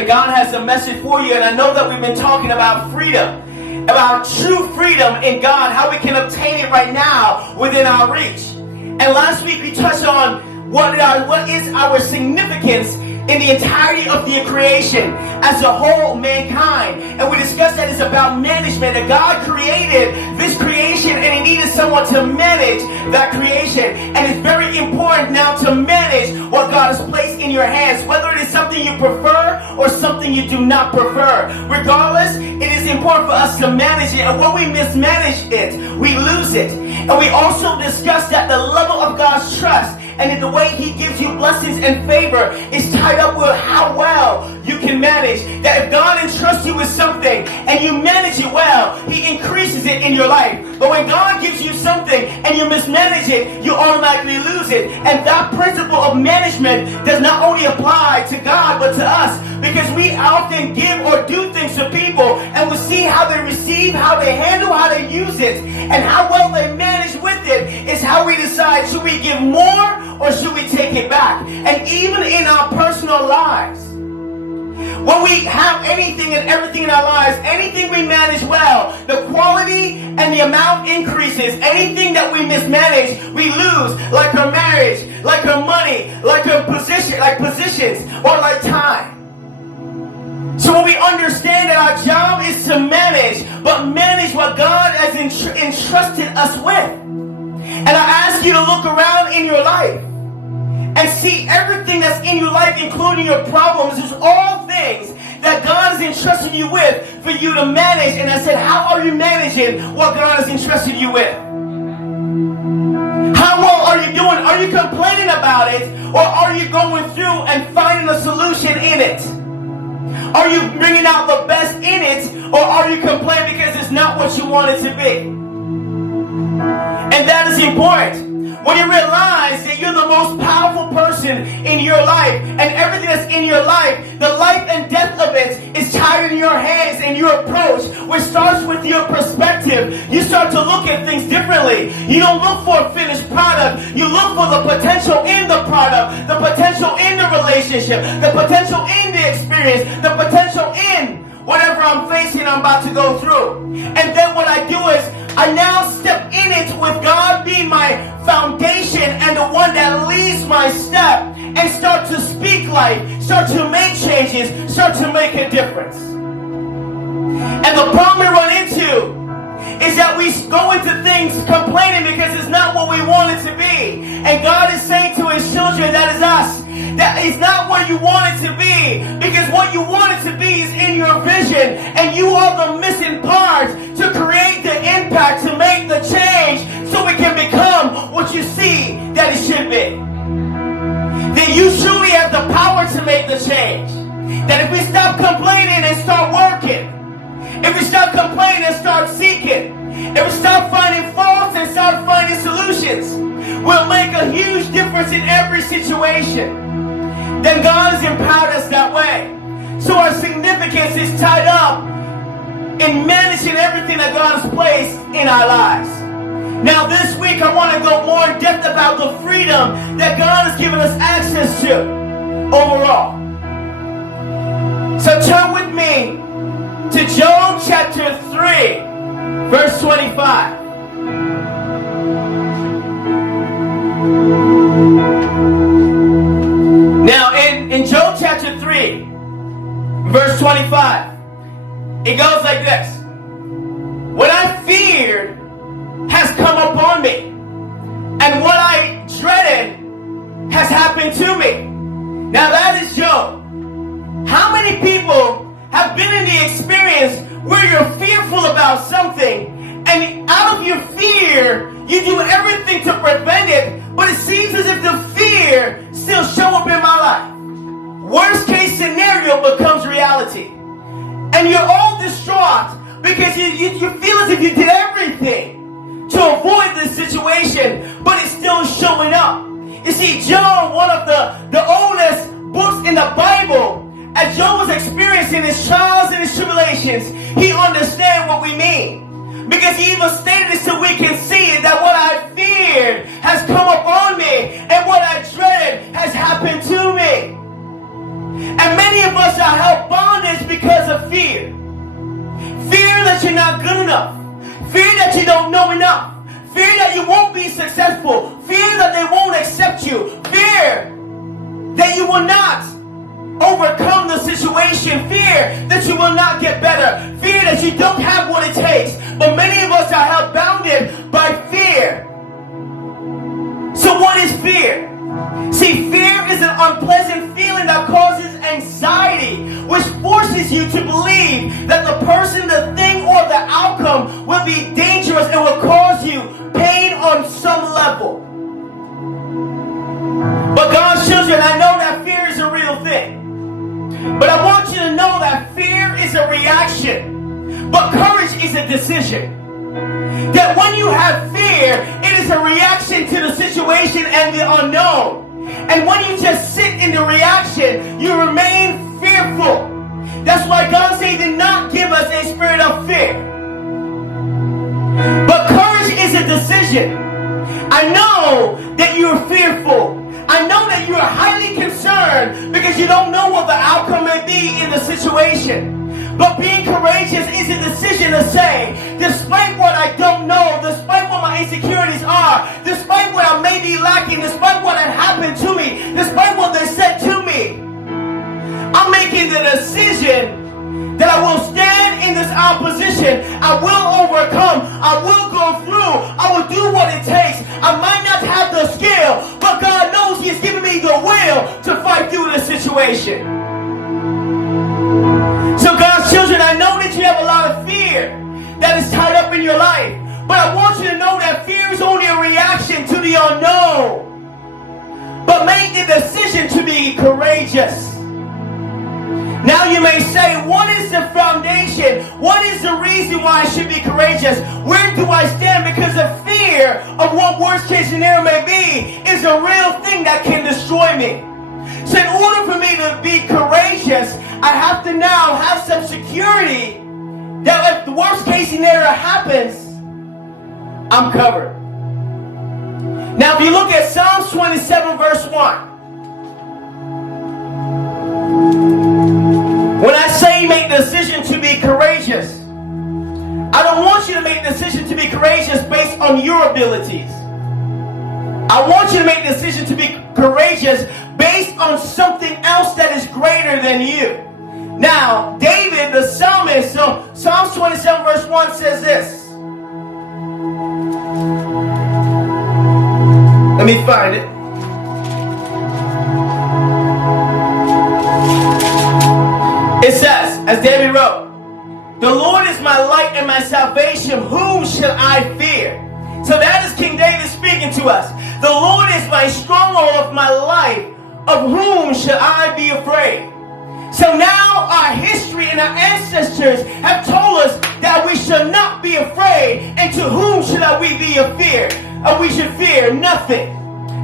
God has a message for you, and I know that we've been talking about freedom, about true freedom in God, how we can obtain it right now within our reach. And last week we touched on what is our significance in the entirety of the creation as a whole, mankind. And we discussed that it's about management, that God created this creation and He needed someone to manage that creation. And it's very important now to manage what God has placed in your hands, whether it is something you prefer or something you do not prefer. Regardless, it is important for us to manage it. And when we mismanage it, we lose it. And we also discussed that the level of God's trust and in the way He gives you blessings and favor is tied up with how well you can manage. That if God entrusts you with something and you manage it well, He increases it in your life. But when God gives you something and you mismanage it, you automatically lose it. And that principle of management does not only apply to God but to us, because we often give or do things to people and we see how they receive, how they handle, how they use it, and how well they manage with it is how we decide, should we give more or should we take it back? And even in our personal lives, when we have anything and everything in our lives, anything we manage well, the quality and the amount increases. Anything that we mismanage, we lose, like our marriage, like our money, like our position, like positions, or like time. So when we understand that our job is to manage, but manage what God has entrusted us with. And I ask you to look around in your life and see everything that's in your life, including your problems, is all things that God has entrusted you with for you to manage. And I said, how are you managing what God has entrusted you with? How well are you doing? Are you complaining about it, or are you going through and finding a solution in it? Are you bringing out the best in it, or are you complaining because it's not what you want it to be? And that is important. When you realize that you're the most powerful person in your life, and everything that's in your life, the life and death of it is tied in your hands and your approach, which starts with your perspective. You start to look at things differently. You don't look for a finished product. You look for the potential in the product, the potential in the relationship, the potential in the experience, the potential in whatever I'm facing, I'm about to go through. And then what I do is I now step in it with God being my foundation and the one that leads my step, and start to speak life, start to make changes, start to make a difference. And the problem we run into is that we go into things complaining because it's not what we want it to be. And God is saying to His children, that is us, that is not what you want it to be, because what you want it to be is in your vision, and you are the missing part to create the impact, to make the change, so it can become what you see that it should be. That you truly have the power to make the change. That if we stop complaining and start working, if we stop complaining and start seeking, if we stop finding faults and start finding solutions, we'll make a huge difference in every situation. Then God has empowered us that way. So our significance is tied up in managing everything that God has placed in our lives. Now this week I want to go more in depth about the freedom that God has given us access to overall. So turn with me to Job chapter 3, verse 25. Now in Job chapter 3, verse 25, it goes like this. What I feared has come upon me, and what I dreaded has happened to me. Now that is Job. How many people have been in the experience where you're fearful about something, and out of your fear, you do everything to prevent it, but it seems as if the fear still show up in my life. Worst case scenario becomes reality. And you're all distraught because you feel as if you did everything to avoid this situation, but it's still showing up. You see, Job, one of the oldest books in the Bible, as Job was experiencing his trials and his tribulations, he understands what we mean. Because he even stated it so we can see it, that what I feared has come upon me, and what I dreaded has happened to me. And many of us are held bondage because of fear. Fear that you're not good enough. Fear that you don't know enough. Fear that you won't be successful. Fear that they won't accept you. Fear that you will not overcome the situation. Fear that you will not get better. Fear that you don't have what it takes. But many of us are held bounded by fear. So what is fear? See, fear is an unpleasant feeling that causes anxiety, which forces you to believe that the person, the thing, or the outcome will be dangerous and will cause you pain on some level. But God's children, I know that fear is a real thing. But I want you to know that fear is a reaction, but courage is a decision. That when you have fear, it is a reaction to the situation and the unknown. And when you just sit in the reaction, you remain fearful. That's why God said He did not give us a spirit of fear. But courage is a decision. I know that you're fearful. I know that you are highly concerned because you don't know what the outcome may be in the situation. But being courageous is a decision to say, despite what I don't know, despite what my insecurities are, despite what I may be lacking, despite what had happened to me, despite what they said to me, I'm making the decision that I will stand in this opposition. I will overcome. I will go through. I will do what it takes. I might not have the skill, but God knows He's given me the will to fight through the situation. So God's children, I know that you have a lot of fear that is tied up in your life. But I want you to know that fear is only a reaction to the unknown. But make the decision to be courageous. Now you may say, what is the foundation? What is the reason why I should be courageous? Where do I stand? Because the fear of what worst case scenario may be is a real thing that can destroy me. So in order for me to be courageous, I have to now have some security that if the worst case scenario happens, I'm covered. Now if you look at Psalms 27 verse 1. When I say make the decision to be courageous, I don't want you to make the decision to be courageous based on your abilities. I want you to make the decision to be courageous based on something else that is greater than you. Now, David, the psalmist, so Psalms 27 verse 1 says this. Let me find it. It says, as David wrote, the Lord is my light and my salvation. Whom shall I fear? So that is King David speaking to us. The Lord is my stronghold of my life. Of whom shall I be afraid? So now our history and our ancestors have told us that we shall not be afraid. And to whom should we be of fear? We should fear nothing.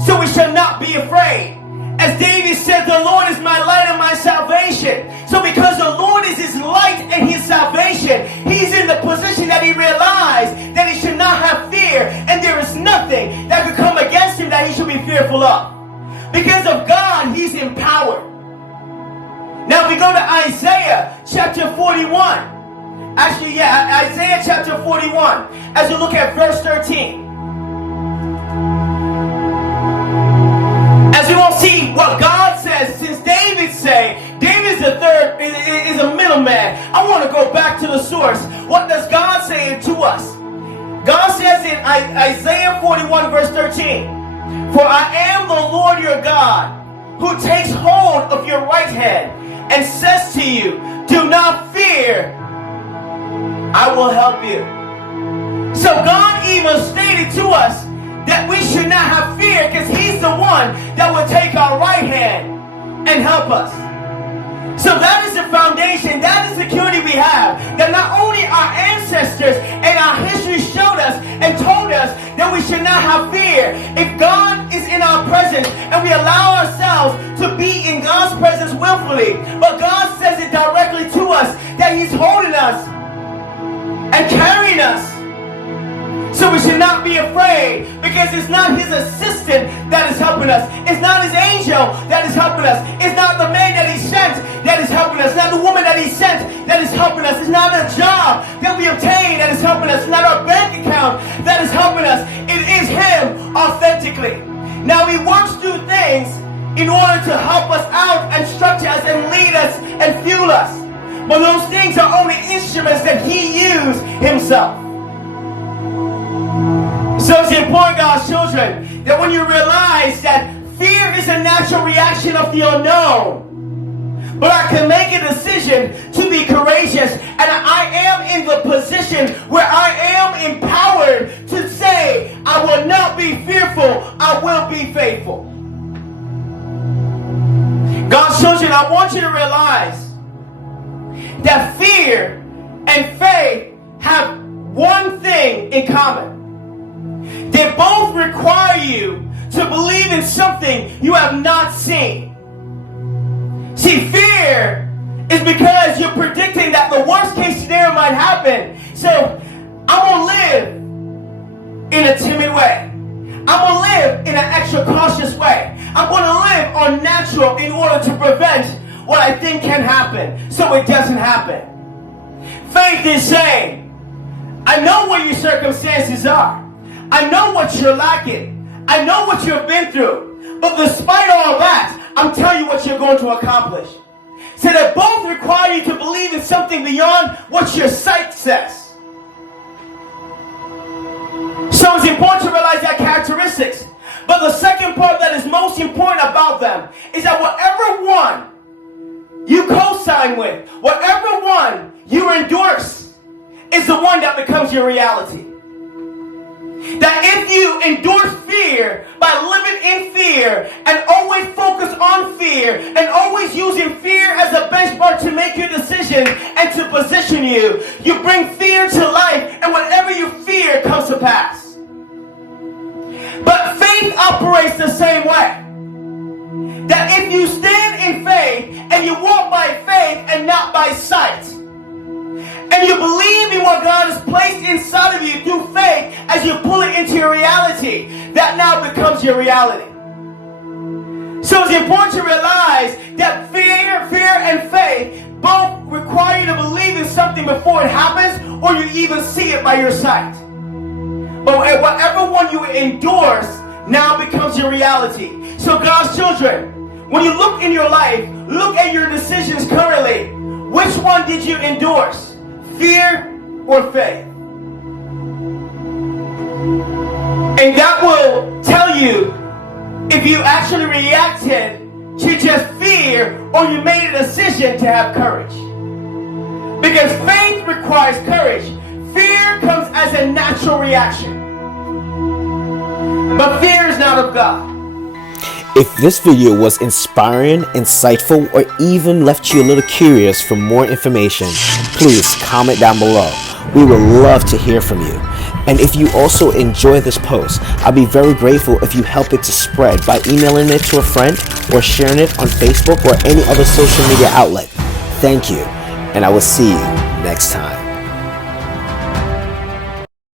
So we shall not be afraid. As David said, the Lord is my light and my salvation. So because the Lord is his light and his salvation, he's in the position that he realized that he should not have fear. And there is nothing that could come against him that he should be fearful of. Because of God, he's empowered. Now we go to Isaiah chapter 41. Actually, Isaiah chapter 41. As we look at verse 13. As we will see what God says, since David's is a middleman. I want to go back to the source. What does God say to us? God says in Isaiah 41 verse 13, for I am the Lord your God, who takes hold of your right hand and says to you, do not fear, I will help you. So God even stated to us that we should not have fear because he's the one that will take our right hand and help us. So that is the foundation, that is the security we have. That not only our ancestors and our history showed us and told us that we should not have fear. If God is in our presence and we allow ourselves to be in God's presence willfully, but God says it directly to us that he's holding us and carrying us. So we should not be afraid because it's not his assistant that is helping us. It's not his angel that is helping us. It's not the man that he sent sent that is helping us. It's not the woman that he sent that is helping us. It's not a job that we obtain that is helping us. It's not our bank account that is helping us. It is him authentically. Now he works through things in order to help us out and structure us and lead us and fuel us. But those things are only instruments that he used himself. So it's important, God's children, that when you realize that fear is a natural reaction of the unknown, but I can make a decision to be courageous, and I am in the position where I am empowered to say, I will not be fearful, I will be faithful. God's children, I want you to realize that fear and faith have one thing in common. They both require you to believe in something you have not seen. See, fear is because you're predicting that the worst case scenario might happen. So, I'm going to live in a timid way. I'm going to live in an extra cautious way. I'm going to live unnatural in order to prevent what I think can happen so it doesn't happen. Faith is saying, I know what your circumstances are. I know what you're lacking. I know what you've been through. But despite all that, I'm telling you what you're going to accomplish. So they both require you to believe in something beyond what your sight says. So it's important to realize that characteristics. But the second part that is most important about them is that whatever one you co-sign with, whatever one you endorse, is the one that becomes your reality. That if you endorse fear by living in fear and always focus on fear and always using fear as a benchmark to make your decision and to position you, you bring fear to life, and whatever you fear comes to pass. But faith operates the same way. That if you stand in faith and you walk by faith and not by sight, and you believe in what God has placed inside of you through faith as you pull it into your reality, that now becomes your reality. So it's important to realize that fear and faith both require you to believe in something before it happens or you even see it by your sight. But whatever one you endorse now becomes your reality. So God's children, when you look in your life, look at your decisions currently. Which one did you endorse? Fear or faith? And that will tell you if you actually reacted to just fear or you made a decision to have courage. Because faith requires courage. Fear comes as a natural reaction. But fear is not of God. If this video was inspiring, insightful, or even left you a little curious for more information, please comment down below. We would love to hear from you. And if you also enjoy this post, I'd be very grateful if you help it to spread by emailing it to a friend or sharing it on Facebook or any other social media outlet. Thank you, and I will see you next time.